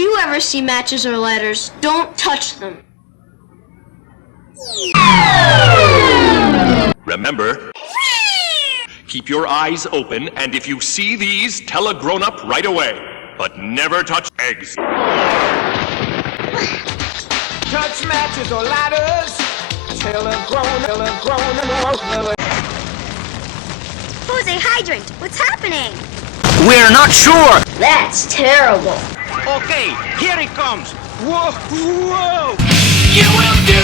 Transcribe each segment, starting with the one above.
you ever see matches or lighters, don't touch them. Remember, keep your eyes open, and if you see these, tell a grown-up right away. But never touch eggs. Touch matches or ladders. Tell a grown. Who's a hydrant? What's happening? We're not sure. That's terrible. Okay, here it comes. Whoa, whoa. You will do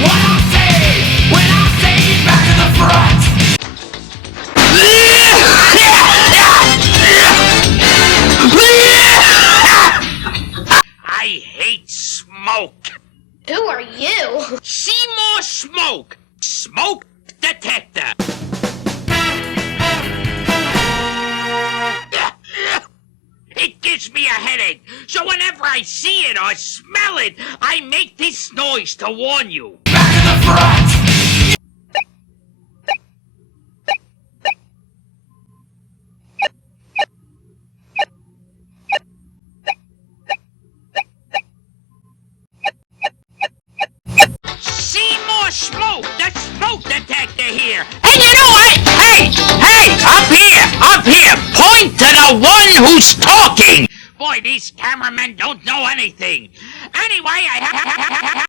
what I say when I say back to the front. I hate smoke. Who are you? See more smoke. Smoke detector. It gives me a headache, so whenever I see it or smell it, I make this noise to warn you. Back to the front! See more smoke! The smoke detector here! And you know what? Hey! Up here! Point to the one who's talking! Boy, these cameramen don't know anything. Anyway, I